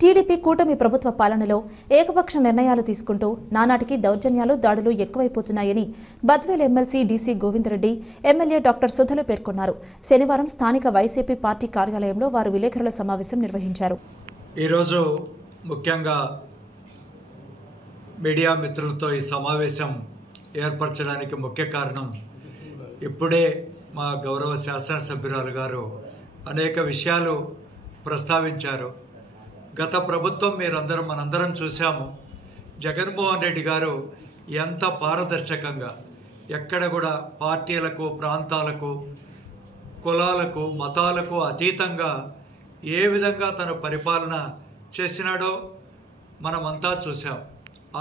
TDP కూటమి ప్రభుత్వ పాలనలో ఏకపక్ష నిర్ణయాలు తీసుకుంటూ నానాటికి దౌర్జన్యాలు దాడులు ఎక్కువైపోతున్నాయని Badvel MLC DC Govindareddy MLA doctor సుధలు పేర్కొన్నారు. శనివారం స్థానిక వైసీపీ పార్టీ కార్యాలయంలో వారు విలేకరుల సమావేశం నిర్వహించారు. ఈరోజు ముఖ్యంగా మీడియా మిత్రులతో ఈ సమావేశం ఏర్పరచడానికి ముఖ్య కారణం, ఇప్పుడే మా గౌరవ శాసనసభ్యురాలు గారు అనేక విషయాలు ప్రస్తావించారు. గత ప్రభుత్వం మనందరం చూసాము. జగన్మోహన్ రెడ్డి గారు ఎంత పారదర్శకంగా, ఎక్కడ కూడా పార్టీలకు, ప్రాంతాలకు, కులాలకు, మతాలకు అతీతంగా ఏ విధంగా తన పరిపాలన చేసినాడో మనమంతా చూసాం.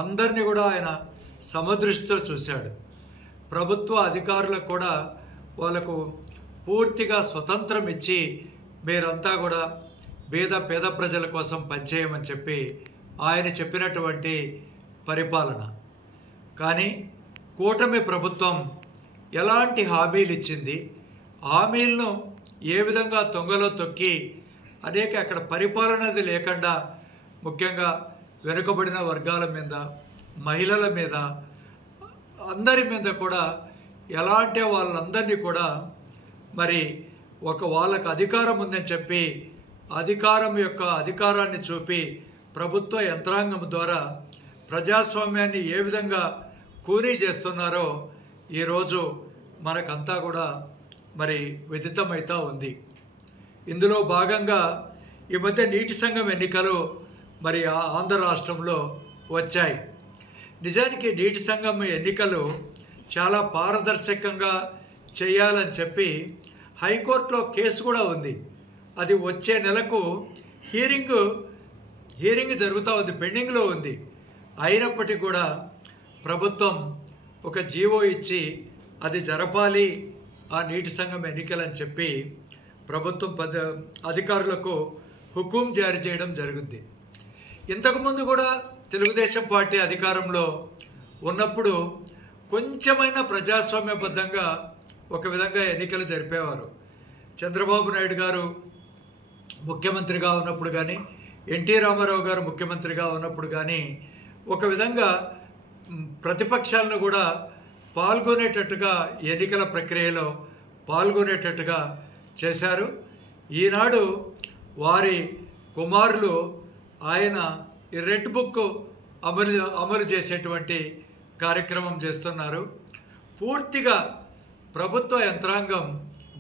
అందరినీ కూడా ఆయన సమదృష్టితో చూశాడు. ప్రభుత్వ అధికారులకు కూడా వాళ్ళకు పూర్తిగా స్వతంత్రం ఇచ్చి మీరంతా కూడా పేద ప్రజల కోసం పనిచేయమని చెప్పి ఆయన చెప్పినటువంటి పరిపాలన. కానీ కూటమి ప్రభుత్వం ఎలాంటి హామీలు ఇచ్చింది, హామీలను ఏ విధంగా తొంగలో తొక్కి అక్కడ పరిపాలనది లేకుండా ముఖ్యంగా వెనుకబడిన వర్గాల మీద, మహిళల మీద, అందరి మీద కూడా ఎలాంటి వాళ్ళందరినీ కూడా మరి వాళ్ళకు అధికారం ఉందని చెప్పి అధికారాన్ని చూపి ప్రభుత్వ యంత్రాంగం ద్వారా ప్రజాస్వామ్యాన్ని ఏ విధంగా కూనీ చేస్తున్నారో ఈరోజు మనకంతా కూడా మరి విదితమైతా ఉంది. ఇందులో భాగంగా ఈ మధ్య నీటి సంఘం ఎన్నికలు మరి ఆంధ్ర రాష్ట్రంలో వచ్చాయి. నిజానికి నీటి సంఘం ఎన్నికలు చాలా పారదర్శకంగా చేయాలని చెప్పి హైకోర్టులో కేసు కూడా ఉంది. అది వచ్చే నెలకు హీరింగ్ జరుగుతూ ఉంది, పెండింగ్లో ఉంది. అయినప్పటికీ కూడా ప్రభుత్వం ఒక జీవో ఇచ్చి అది జరపాలి ఆ నీటి సంఘం ఎన్నికలని చెప్పి ప్రభుత్వం అధికారులకు హుకుం జారీ చేయడం జరుగుద్ది. ఇంతకుముందు కూడా తెలుగుదేశం పార్టీ అధికారంలో ఉన్నప్పుడు కొంచెమైనా ప్రజాస్వామ్యబద్ధంగా ఒక విధంగా ఎన్నికలు జరిపేవారు. చంద్రబాబు నాయుడు గారు ముఖ్యమంత్రిగా ఉన్నప్పుడు కానీ, ఎన్టీ రామారావు గారు ముఖ్యమంత్రిగా ఉన్నప్పుడు కానీ ఒక విధంగా ప్రతిపక్షాలను కూడా పాల్గొనేటట్టుగా ఎన్నికల ప్రక్రియలో పాల్గొనేటట్టుగా చేశారు. ఈనాడు వారి కుమారులు ఆయన ఈ రెడ్ బుక్ అమలు చేసేటువంటి కార్యక్రమం చేస్తున్నారు. పూర్తిగా ప్రభుత్వ యంత్రాంగం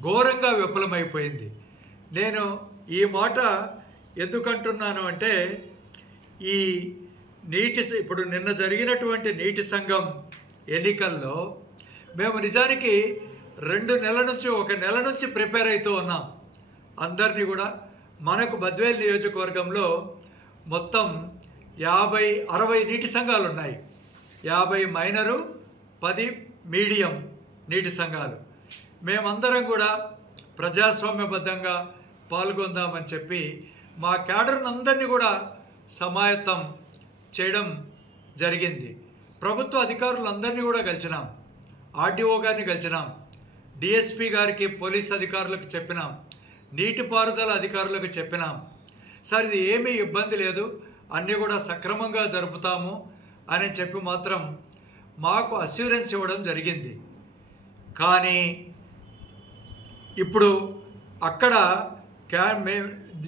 ఘోరంగా విఫలమైపోయింది. నేను ఈ మాట ఎందుకంటున్నాను అంటే, ఈ ఇప్పుడు నిన్న జరిగినటువంటి నీటి సంఘం ఎన్నికల్లో మేము నిజానికి 2 నెలల నుంచి 1 నెల నుంచి ప్రిపేర్ అవుతూ ఉన్నాం. అందరినీ కూడా మనకు బద్వేల్ నియోజకవర్గంలో మొత్తం 50-60 నీటి సంఘాలు ఉన్నాయి. 50 మైనరు, 10 మీడియం నీటి సంఘాలు. మేమందరం కూడా ప్రజాస్వామ్యబద్ధంగా పాల్గొందామని చెప్పి మా క్యాడర్ని అందరినీ కూడా సమాయత్తం చేయడం జరిగింది. ప్రభుత్వ అధికారులందరినీ కూడా కలిసినాం, ఆర్డీఓ గారిని కలిసినాం, డిఎస్పీ గారికి, పోలీస్ అధికారులకు చెప్పినాం, నీటిపారుదల అధికారులకు చెప్పినాం. సార్ ఇది ఏమీ ఇబ్బంది లేదు, అన్నీ కూడా సక్రమంగా జరుపుతాము అని చెప్పి మాత్రం మాకు అష్యూరెన్స్ ఇవ్వడం జరిగింది. కానీ ఇప్పుడు అక్కడ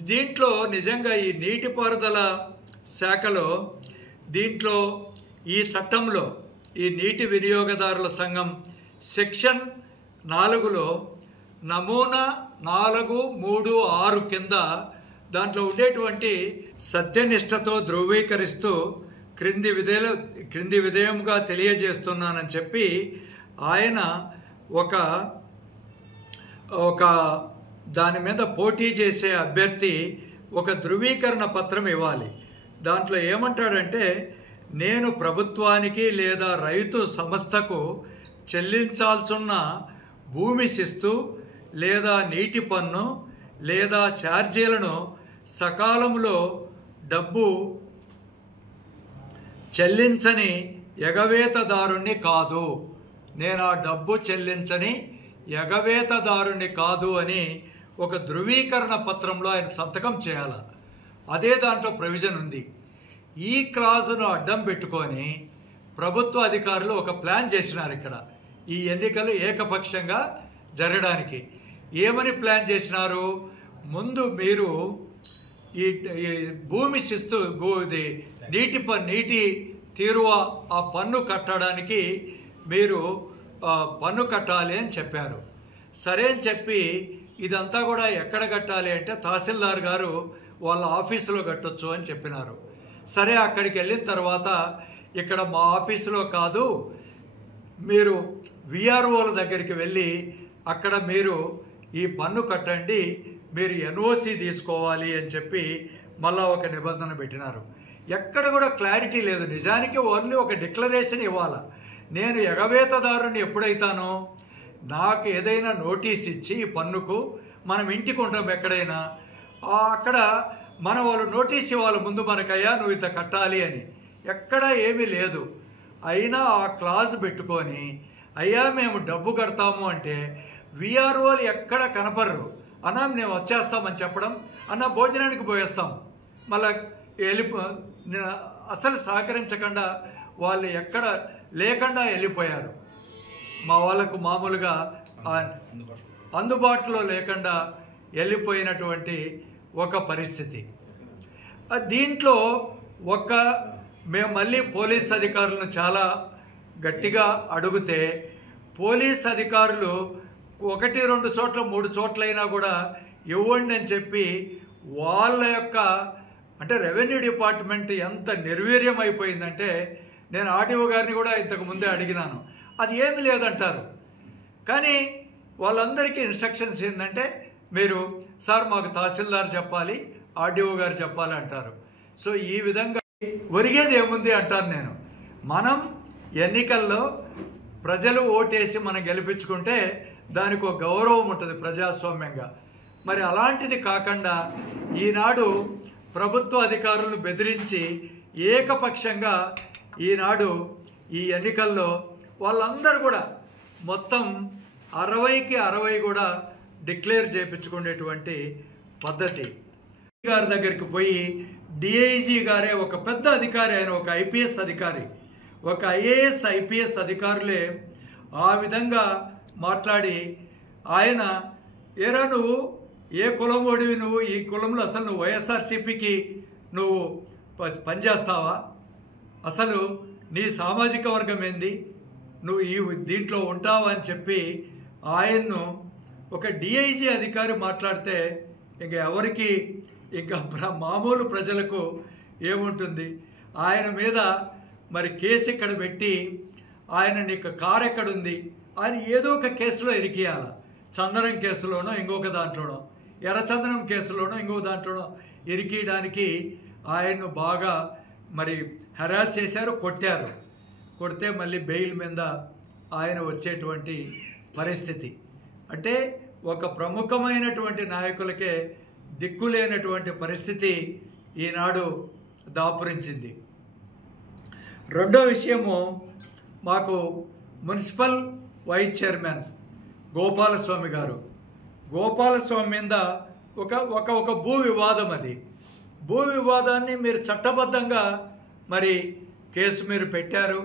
దీంట్లో నిజంగా ఈ నీటిపారుదల శాఖలో దీంట్లో ఈ చట్టంలో ఈ నీటి వినియోగదారుల సంఘం సెక్షన్ 4లో నమూనా 436 కింద దాంట్లో ఉండేటువంటి సత్యనిష్టతో ధృవీకరిస్తూ క్రింది విధేయంగా తెలియజేస్తున్నానని చెప్పి ఆయన ఒక దాని మీద పోటీ చేసే అభ్యర్థి ఒక ధృవీకరణ పత్రం ఇవ్వాలి. దాంట్లో ఏమంటాడంటే, నేను ప్రభుత్వానికి లేదా రైతు సంస్థకు చెల్లించాల్సిన భూమి శిస్తు లేదా నీటి పన్ను లేదా ఛార్జీలను సకాలంలో డబ్బు చెల్లించని ఎగవేతదారుణ్ణి కాదు, నేను ఆ డబ్బు చెల్లించని ఎగవేతదారుణ్ణి కాదు అని ఒక ధృవీకరణ పత్రంలో ఆయన సంతకం చేయాలి. అదే దాంట్లో ప్రొవిజన్ ఉంది. ఈ క్లాజును అడ్డం పెట్టుకొని ప్రభుత్వ అధికారులు ఒక ప్లాన్ చేసినారు ఇక్కడ ఈ ఎన్నికలు ఏకపక్షంగా జరగడానికి. ఏమని ప్లాన్ చేసినారు? ముందు మీరు ఈ భూమి శిస్తు నీటి తీరువ ఆ పన్ను కట్టడానికి మీరు పన్ను కట్టాలి అని చెప్పారు. సరే అని చెప్పి ఇదంతా కూడా ఎక్కడ కట్టాలి అంటే తహసీల్దార్ గారు వాళ్ళ ఆఫీసులో కట్టొచ్చు అని చెప్పినారు. సరే, అక్కడికి వెళ్ళిన తర్వాత ఇక్కడ మా ఆఫీసులో కాదు, మీరు విఆర్ఓల దగ్గరికి వెళ్ళి అక్కడ మీరు ఈ పన్ను కట్టండి, మీరు ఎన్ఓసి తీసుకోవాలి అని చెప్పి మళ్ళా ఒక నిబంధన పెట్టినారు. ఎక్కడ కూడా క్లారిటీ లేదు. నిజానికి ఓన్లీ ఒక డిక్లరేషన్ ఇవ్వాలా. నేను ఎగవేతదారుని ఎప్పుడైతానో నాకు ఏదైనా నోటీస్ ఇచ్చి ఈ పన్నుకు, మనం ఇంటికి ఉంటాం ఎక్కడైనా, అక్కడ మన వాళ్ళు నోటీస్ ఇవ్వాలి ముందు మనకయ్యా నువ్వు ఇంత కట్టాలి అని. ఎక్కడా ఏమీ లేదు. అయినా ఆ క్లాజ్ పెట్టుకొని అయ్యా మేము డబ్బు కడతాము అంటే విఆర్ఓలు ఎక్కడ కనపడరు. అన్నా మేము వచ్చేస్తామని చెప్పడం, అన్న భోజనానికి పోయేస్తాం, మళ్ళా అసలు సహకరించకుండా వాళ్ళు ఎక్కడ లేకుండా వెళ్ళిపోయారు. మా వాళ్ళకు మామూలుగా అందుబాటులో లేకుండా వెళ్ళిపోయినటువంటి ఒక పరిస్థితి. దీంట్లో మేము మళ్ళీ పోలీస్ అధికారులను చాలా గట్టిగా అడిగితే పోలీస్ అధికారులు 1, 2 చోట్ల 3 చోట్లైనా కూడా ఇవ్వండి అని చెప్పి వాళ్ళ యొక్క అంటే రెవెన్యూ డిపార్ట్మెంట్ ఎంత నిర్వీర్యం అయిపోయిందంటే, నేను ఆర్డీఓ గారిని కూడా ఇంతకు ముందే అడిగినాను, అది ఏమి లేదంటారు. కానీ వాళ్ళందరికీ ఇన్స్ట్రక్షన్స్ ఏంటంటే మీరు సార్ మాకు తహసీల్దార్ చెప్పాలి, ఆర్డీఓ గారు చెప్పాలి అంటారు. సో ఈ విధంగా ఒరిగేది ఏముంది అంటాను నేను. మనం ఎన్నికల్లో ప్రజలు ఓటేసి మనం గెలిపించుకుంటే దానికి ఒక గౌరవం ఉంటుంది ప్రజాస్వామ్యంగా. మరి అలాంటిది కాకుండా ఈనాడు ప్రభుత్వ అధికారులను బెదిరించి ఏకపక్షంగా ఈనాడు ఈ ఎన్నికల్లో వాళ్ళందరూ కూడా మొత్తం 60కి 60 కూడా డిక్లేర్ చేయించుకునేటువంటి పద్ధతి. గారి దగ్గరికి పోయి డిఐజీ గారే ఒక పెద్ద అధికారి, ఆయన ఒక ఐపీఎస్ అధికారి, ఒక ఐఏఎస్ ఐపీఎస్ అధికారులే ఆ విధంగా మాట్లాడి ఆయన ఏరా నువ్వు ఏ కులం ఓడివి, నువ్వు ఈ కులంలో అసలు నువ్వు వైఎస్ఆర్సీపీకి నువ్వు పనిచేస్తావా, అసలు నీ సామాజిక వర్గం ఏంది, నువ్వు ఈ దీంట్లో ఉంటావా అని చెప్పి ఆయన్ను ఒక డిఐజీ అధికారి మాట్లాడితే ఇంకా ఎవరికి ఇంకా మామూలు ప్రజలకు ఏముంటుంది. ఆయన మీద మరి కేసు ఇక్కడ పెట్టి ఆయన నీకు కారు ఎక్కడుంది, ఆయన ఏదో ఒక కేసులో ఇరికియాల. చందనం కేసులోనో ఇంకొక దాంట్లోనో, ఎర్రచందనం కేసులోనో ఇంకొక దాంట్లోనో ఇరికియడానికి ఆయన్ను బాగా మరి హెరాస్ చేశారు, కొట్టారు. కొడితే మళ్ళీ బెయిల్ మీద ఆయన వచ్చేటువంటి పరిస్థితి. అంటే ఒక ప్రముఖమైనటువంటి నాయకులకే దిక్కులేనటువంటి పరిస్థితి ఈనాడు దాపురించింది. రెండో విషయము, మాకు మున్సిపల్ వైస్ చైర్మన్ గోపాలస్వామి గారు, గోపాలస్వామి మీద ఒక భూ వివాదం, అది భూ వివాదాన్ని మీరు చట్టబద్ధంగా మరి కేసు మీరు పెట్టారు.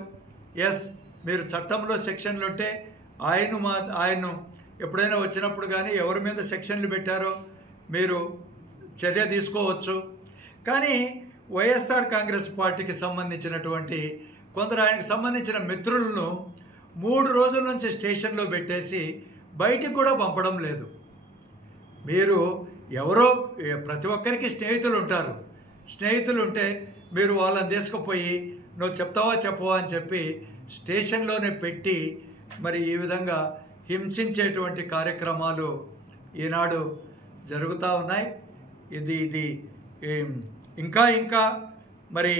ఎస్, మీరు చట్టంలో సెక్షన్లు ఉంటే ఆయన్ను ఎప్పుడైనా వచ్చినప్పుడు కానీ ఎవరి మీద సెక్షన్లు పెట్టారో మీరు చర్య తీసుకోవచ్చు. కానీ వైఎస్ఆర్ కాంగ్రెస్ పార్టీకి సంబంధించినటువంటి కొందరు ఆయనకు సంబంధించిన మిత్రులను 3 రోజుల నుంచి స్టేషన్లో పెట్టేసి బయటికి కూడా పంపడం లేదు. మీరు ఎవరో ప్రతి ఒక్కరికి స్నేహితులు ఉంటారు, స్నేహితులు ఉంటే మీరు వాళ్ళని తీసుకుపోయి నువ్వు చెప్తావా చెప్పవా అని చెప్పి స్టేషన్లోనే పెట్టి మరి ఈ విధంగా హింసించేటువంటి కార్యక్రమాలు ఈనాడు జరుగుతూ ఉన్నాయి. ఇది ఇంకా మరి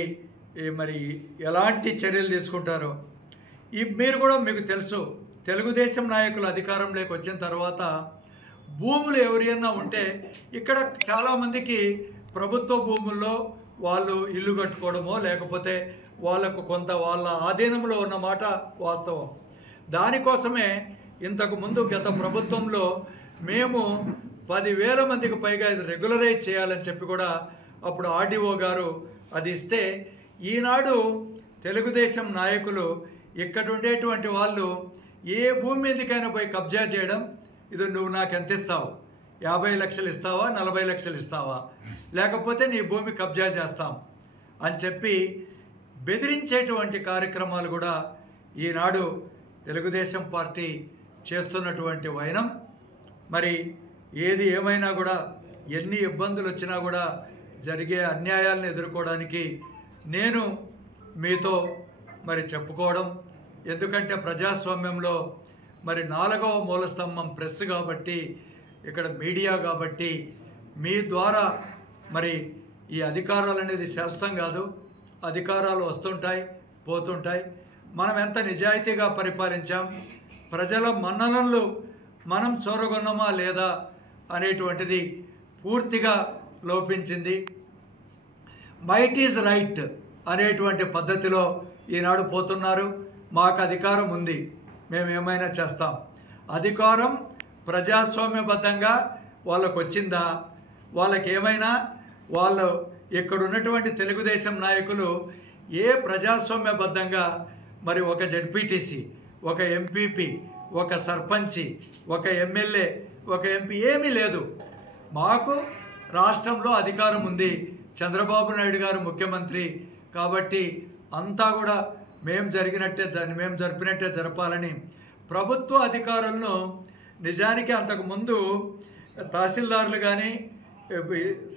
ఎలాంటి చర్యలు తీసుకుంటారో మీరు కూడా మీకు తెలుసు. తెలుగుదేశం నాయకులు అధికారంలోకి వచ్చిన తర్వాత భూములు ఎవరైనా ఉంటే ఇక్కడ చాలామందికి ప్రభుత్వ భూముల్లో వాళ్ళు ఇల్లు కట్టుకోవడమో లేకపోతే వాళ్ళకు కొంత వాళ్ళ ఆధీనంలో ఉన్నమాట వాస్తవం. దానికోసమే ఇంతకు ముందు గత ప్రభుత్వంలో మేము 10,000 మందికి పైగా ఇది రెగ్యులరైజ్ చేయాలని చెప్పి కూడా అప్పుడు ఆర్డీఓ గారు అది ఇస్తే ఈనాడు తెలుగుదేశం నాయకులు ఇక్కడ ఉండేటువంటి వాళ్ళు ఏ భూమి మీదకైనా పోయి కబ్జా చేయడం, ఇది నువ్వు నాకు ఎంత ఇస్తావు, 50 లక్షలు ఇస్తావా, 40 లక్షలు ఇస్తావా, లేకపోతే నీ భూమి కబ్జా చేస్తాం అని చెప్పి బెదిరించేటువంటి కార్యక్రమాలు కూడా ఈనాడు తెలుగుదేశం పార్టీ చేస్తున్నటువంటి వైనం. మరి ఏది ఏమైనా కూడా ఎన్ని ఇబ్బందులు వచ్చినా కూడా జరిగే అన్యాయాలను ఎదుర్కోవడానికి నేను మీతో మరి చెప్పుకోవడం, ఎందుకంటే ప్రజాస్వామ్యంలో మరి 4వ మూలస్తంభం ప్రెస్ కాబట్టి, ఇక్కడ మీడియా కాబట్టి, మీ ద్వారా మరి ఈ అధికారాలు అనేది శాశ్వతం కాదు, అధికారాలు వస్తుంటాయి పోతుంటాయి. మనం ఎంత నిజాయితీగా పరిపాలించాం, ప్రజల మన్ననలు మనం చూరగొన్నామా లేదా అనేటువంటిది పూర్తిగా లోపించింది. మైట్ ఈజ్ రైట్ అనేటువంటి పద్ధతిలో ఈనాడు పోతున్నారు. మాకు అధికారం ఉంది, మేము ఏమైనా చేస్తాం. అధికారం ప్రజాస్వామ్యబద్ధంగా వాళ్ళకు వచ్చిందా, వాళ్ళకి ఏమైనా వాళ్ళు ఇక్కడ ఉన్నటువంటి తెలుగుదేశం నాయకులు ఏ ప్రజాస్వామ్యబద్ధంగా మరి ఒక జడ్పీటీసీ, ఒక ఎంపీపీ, ఒక సర్పంచి, ఒక ఎమ్మెల్యే, ఒక ఎంపీ ఏమీ లేదు. మాకు రాష్ట్రంలో అధికారం ఉంది, చంద్రబాబు నాయుడు గారు ముఖ్యమంత్రి కాబట్టి అంతా కూడా మేము జరిపినట్టే జరపాలని ప్రభుత్వ అధికారులను నిజానికి అంతకుముందు తహసీల్దారులు కానీ,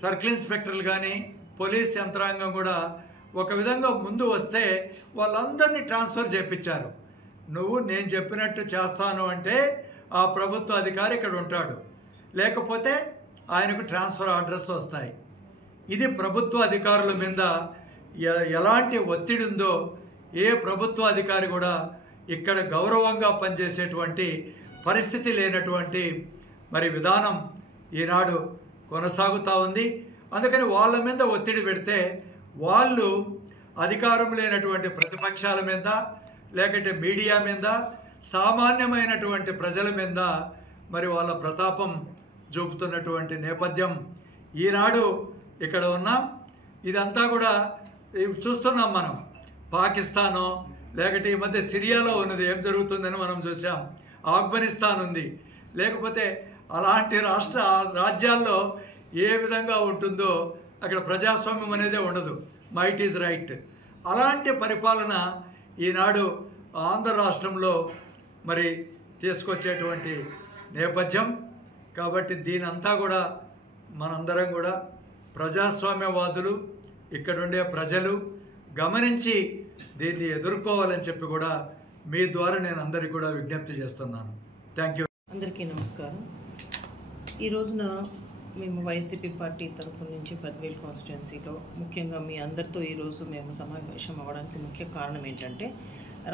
సర్కిల్ ఇన్స్పెక్టర్లు కానీ, పోలీస్ యంత్రాంగం కూడా ఒక విధంగా ముందు వస్తే వాళ్ళందరినీ ట్రాన్స్ఫర్ చేయించారు. నువ్వు నేను చెప్పినట్టు చేస్తాను అంటే ఆ ప్రభుత్వ అధికారి ఇక్కడ ఉంటాడు, లేకపోతే ఆయనకు ట్రాన్స్ఫర్ ఆర్డర్స్ వస్తాయి. ఇది ప్రభుత్వ అధికారుల మీద ఎలాంటి ఒత్తిడి ఉందో ఏ ప్రభుత్వ అధికారి కూడా ఇక్కడ గౌరవంగా పనిచేసేటువంటి పరిస్థితి లేనటువంటి మరి విధానం ఈనాడు కొనసాగుతూ ఉంది. అందుకని వాళ్ళ మీద ఒత్తిడి పెడితే వాళ్ళు అధికారం లేనటువంటి ప్రతిపక్షాల మీద, లేకంటే మీడియా మీద, సామాన్యమైనటువంటి ప్రజల మీద మరి వాళ్ళ ప్రతాపం చూపుతున్నటువంటి నేపథ్యం ఈనాడు ఇక్కడ ఉన్నాం. ఇదంతా కూడా చూస్తున్నాం మనం. పాకిస్తానో లేకపోతే ఈ మధ్య సిరియాలో ఉన్నది ఏం జరుగుతుందని మనం చూసాం. ఆఫ్ఘనిస్తాన్ ఉంది, లేకపోతే అలాంటి రాజ్యాల్లో ఏ విధంగా ఉంటుందో అక్కడ ప్రజాస్వామ్యం అనేదే ఉండదు, మైట్ ఈజ్ రైట్. అలాంటి పరిపాలన ఈనాడు ఆంధ్ర రాష్ట్రంలో మరి తీసుకొచ్చేటువంటి నేపథ్యం. కాబట్టి దీనంతా కూడా మనందరం కూడా ప్రజాస్వామ్యవాదులు, ఇక్కడుండే ప్రజలు గమనించి దీన్ని ఎదుర్కోవాలని చెప్పి కూడా మీ ద్వారా నేను అందరికీ కూడా విజ్ఞప్తి చేస్తున్నాను. Thank you. అందరికీ నమస్కారం. ఈ రోజున మేము వైసీపీ పార్టీ తరఫు నుంచి బద్వేల్ కాన్స్టిట్యున్సీలో ముఖ్యంగా మీ అందరితో ఈరోజు మేము సమావేశం అవ్వడానికి ముఖ్య కారణం ఏంటంటే,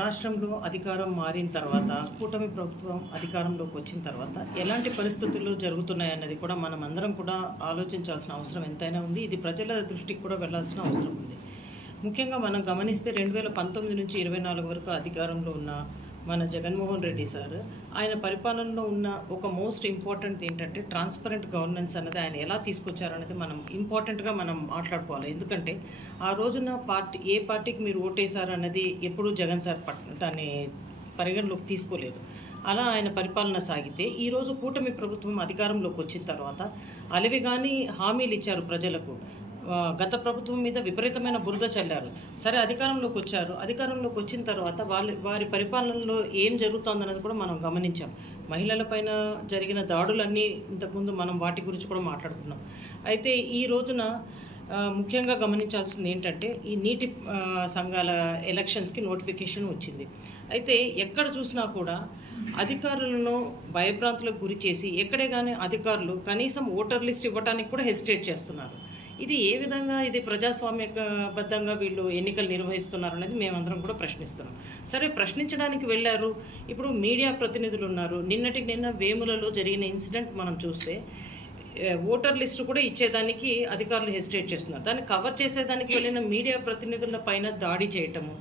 రాష్ట్రంలో అధికారం మారిన తర్వాత, కూటమి ప్రభుత్వం అధికారంలోకి వచ్చిన తర్వాత ఎలాంటి పరిస్థితులు జరుగుతున్నాయన్నది కూడా మనం అందరం కూడా ఆలోచించాల్సిన అవసరం ఎంతైనా ఉంది. ఇది ప్రజల దృష్టికి కూడా వెళ్లాల్సిన అవసరం ఉంది. ముఖ్యంగా మనం గమనిస్తే 2019 నుంచి 24 వరకు అధికారంలో ఉన్న మన జగన్మోహన్ రెడ్డి సార్, ఆయన పరిపాలనలో ఉన్న ఒక మోస్ట్ ఇంపార్టెంట్ ఏంటంటే ట్రాన్స్పరెంట్ గవర్నెన్స్ అన్నది ఆయన ఎలా తీసుకొచ్చారనేది మనం ఇంపార్టెంట్గా మనం మాట్లాడుకోవాలి. ఎందుకంటే ఆ రోజున ఏ పార్టీకి మీరు ఓటేశారు అన్నది ఎప్పుడూ జగన్ సార్ దాన్ని పరిగణలోకి తీసుకోలేదు. అలా ఆయన పరిపాలన సాగితే ఈరోజు కూటమి ప్రభుత్వం అధికారంలోకి వచ్చిన తర్వాత అలివి కానీ హామీలు ఇచ్చారు ప్రజలకు. గత ప్రభుత్వం మీద విపరీతమైన బురద చల్లారు. సరే అధికారంలోకి వచ్చారు, అధికారంలోకి వచ్చిన తర్వాత వారి పరిపాలనలో ఏం జరుగుతుందన్నది కూడా మనం గమనించాం. మహిళల పైన జరిగిన దాడులన్నీ ఇంతకుముందు మనం వాటి గురించి కూడా మాట్లాడుకున్నాం. అయితే ఈ రోజున ముఖ్యంగా గమనించాల్సింది ఏంటంటే, ఈ నీటి సంఘాల ఎలక్షన్స్కి నోటిఫికేషన్ వచ్చింది. అయితే ఎక్కడ చూసినా కూడా అధికారులను భయభ్రాంతులకు గురి చేసి ఎక్కడే కానీ అధికారులు కనీసం ఓటర్ లిస్ట్ ఇవ్వడానికి కూడా హెసిటేట్ చేస్తున్నారు. ఇది ఏ విధంగా ఇది ప్రజాస్వామ్యబద్ధంగా వీళ్ళు ఎన్నికలు నిర్వహిస్తున్నారు అనేది మేమందరం కూడా ప్రశ్నిస్తున్నాం. సరే, ప్రశ్నించడానికి వెళ్ళారు. ఇప్పుడు మీడియా ప్రతినిధులు ఉన్నారు. నిన్న వేములలో జరిగిన ఇన్సిడెంట్ మనం చూస్తే ఓటర్ లిస్టు కూడా ఇచ్చేదానికి అధికారులు హెసిటేట్ చేస్తున్నారు. దాన్ని కవర్ చేసేదానికి వెళ్ళిన మీడియా ప్రతినిధుల పైన దాడి చేయటము,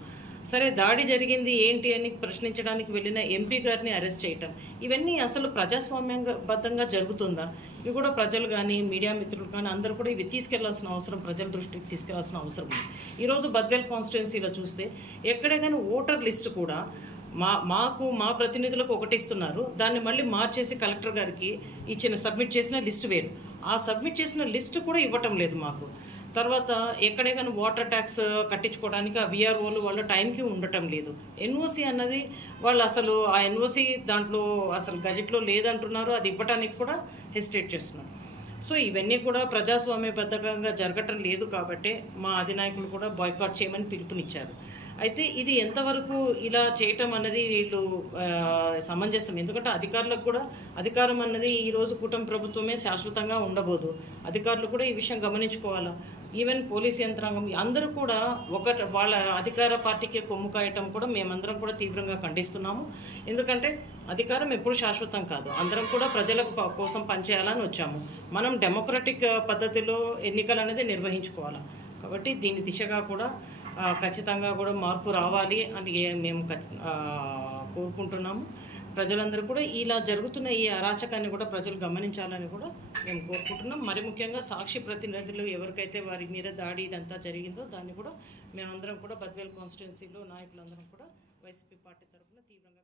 సరే దాడి జరిగింది ఏంటి అని ప్రశ్నించడానికి వెళ్ళిన ఎంపీ గారిని అరెస్ట్ చేయటం, ఇవన్నీ అసలు ప్రజాస్వామ్యబద్ధంగా జరుగుతుందా? ఇవి కూడా ప్రజలు కానీ మీడియా మిత్రులు కానీ అందరూ కూడా ఇవి తీసుకెళ్లాల్సిన అవసరం, ప్రజల దృష్టికి తీసుకెళ్లాల్సిన అవసరం ఉంది. ఈరోజు బద్వేల్ కాన్స్టిట్యున్సీలో చూస్తే ఎక్కడే కానీ ఓటర్ లిస్ట్ కూడా మా ప్రతినిధులకు ఒకటి ఇస్తున్నారు, దాన్ని మళ్ళీ మార్చేసి కలెక్టర్ గారికి సబ్మిట్ చేసిన లిస్ట్ వేరు, ఆ సబ్మిట్ చేసిన లిస్ట్ కూడా ఇవ్వటం లేదు మాకు. తర్వాత ఎక్కడే కానీ వాటర్ ట్యాక్స్ కట్టించుకోవడానికి ఆ విఆర్ఓలు వాళ్ళ టైంకి ఉండటం లేదు. ఎన్ఓసి అన్నది వాళ్ళు అసలు ఆ ఎన్ఓసి దాంట్లో అసలు గజెట్లో లేదంటున్నారు, అది ఇవ్వటానికి కూడా హెసిటేట్ చేస్తున్నారు. సో ఇవన్నీ కూడా ప్రజాస్వామ్యబద్ధంగా జరగటం లేదు కాబట్టి మా అధినాయకులు కూడా బాయ్కాట్ చేయమని పిలుపునిచ్చారు. అయితే ఇది ఎంతవరకు ఇలా చేయటం అన్నది వీళ్ళు సమంజసం, ఎందుకంటే అధికారులకు కూడా అధికారం అన్నది ఈరోజు కూటమి ప్రభుత్వమే శాశ్వతంగా ఉండబోదు. అధికారులు కూడా ఈ విషయం గమనించుకోవాలా. ఈవెన్ పోలీస్ యంత్రాంగం అందరూ కూడా వాళ్ళ అధికార పార్టీకి కొమ్ము కాయటం కూడా మేమందరం కూడా తీవ్రంగా ఖండిస్తున్నాము. ఎందుకంటే అధికారం ఎప్పుడు శాశ్వతం కాదు, అందరం కూడా ప్రజల కోసం పనిచేయాలని వచ్చాము. మనం డెమోక్రటిక్ పద్ధతిలో ఎన్నికలు అనేది నిర్వహించుకోవాలి. కాబట్టి దీని దిశగా కూడా ఖచ్చితంగా కూడా మార్పు రావాలి అని మేము కోరుకుంటున్నాము. ప్రజలందరూ కూడా ఇలా జరుగుతున్న ఈ అరాచకాన్ని కూడా ప్రజలు గమనించాలని కూడా మేము కోరుకుంటున్నాం. మరి ముఖ్యంగా సాక్షి ప్రతినిధులు ఎవరికైతే వారి మీద దాడి ఇదంతా జరిగిందో దాన్ని కూడా మేమందరం కూడా బద్వేల్ కాన్స్టిట్యున్సీలో నాయకులందరం కూడా వైసీపీ పార్టీ తరఫున తీవ్రంగా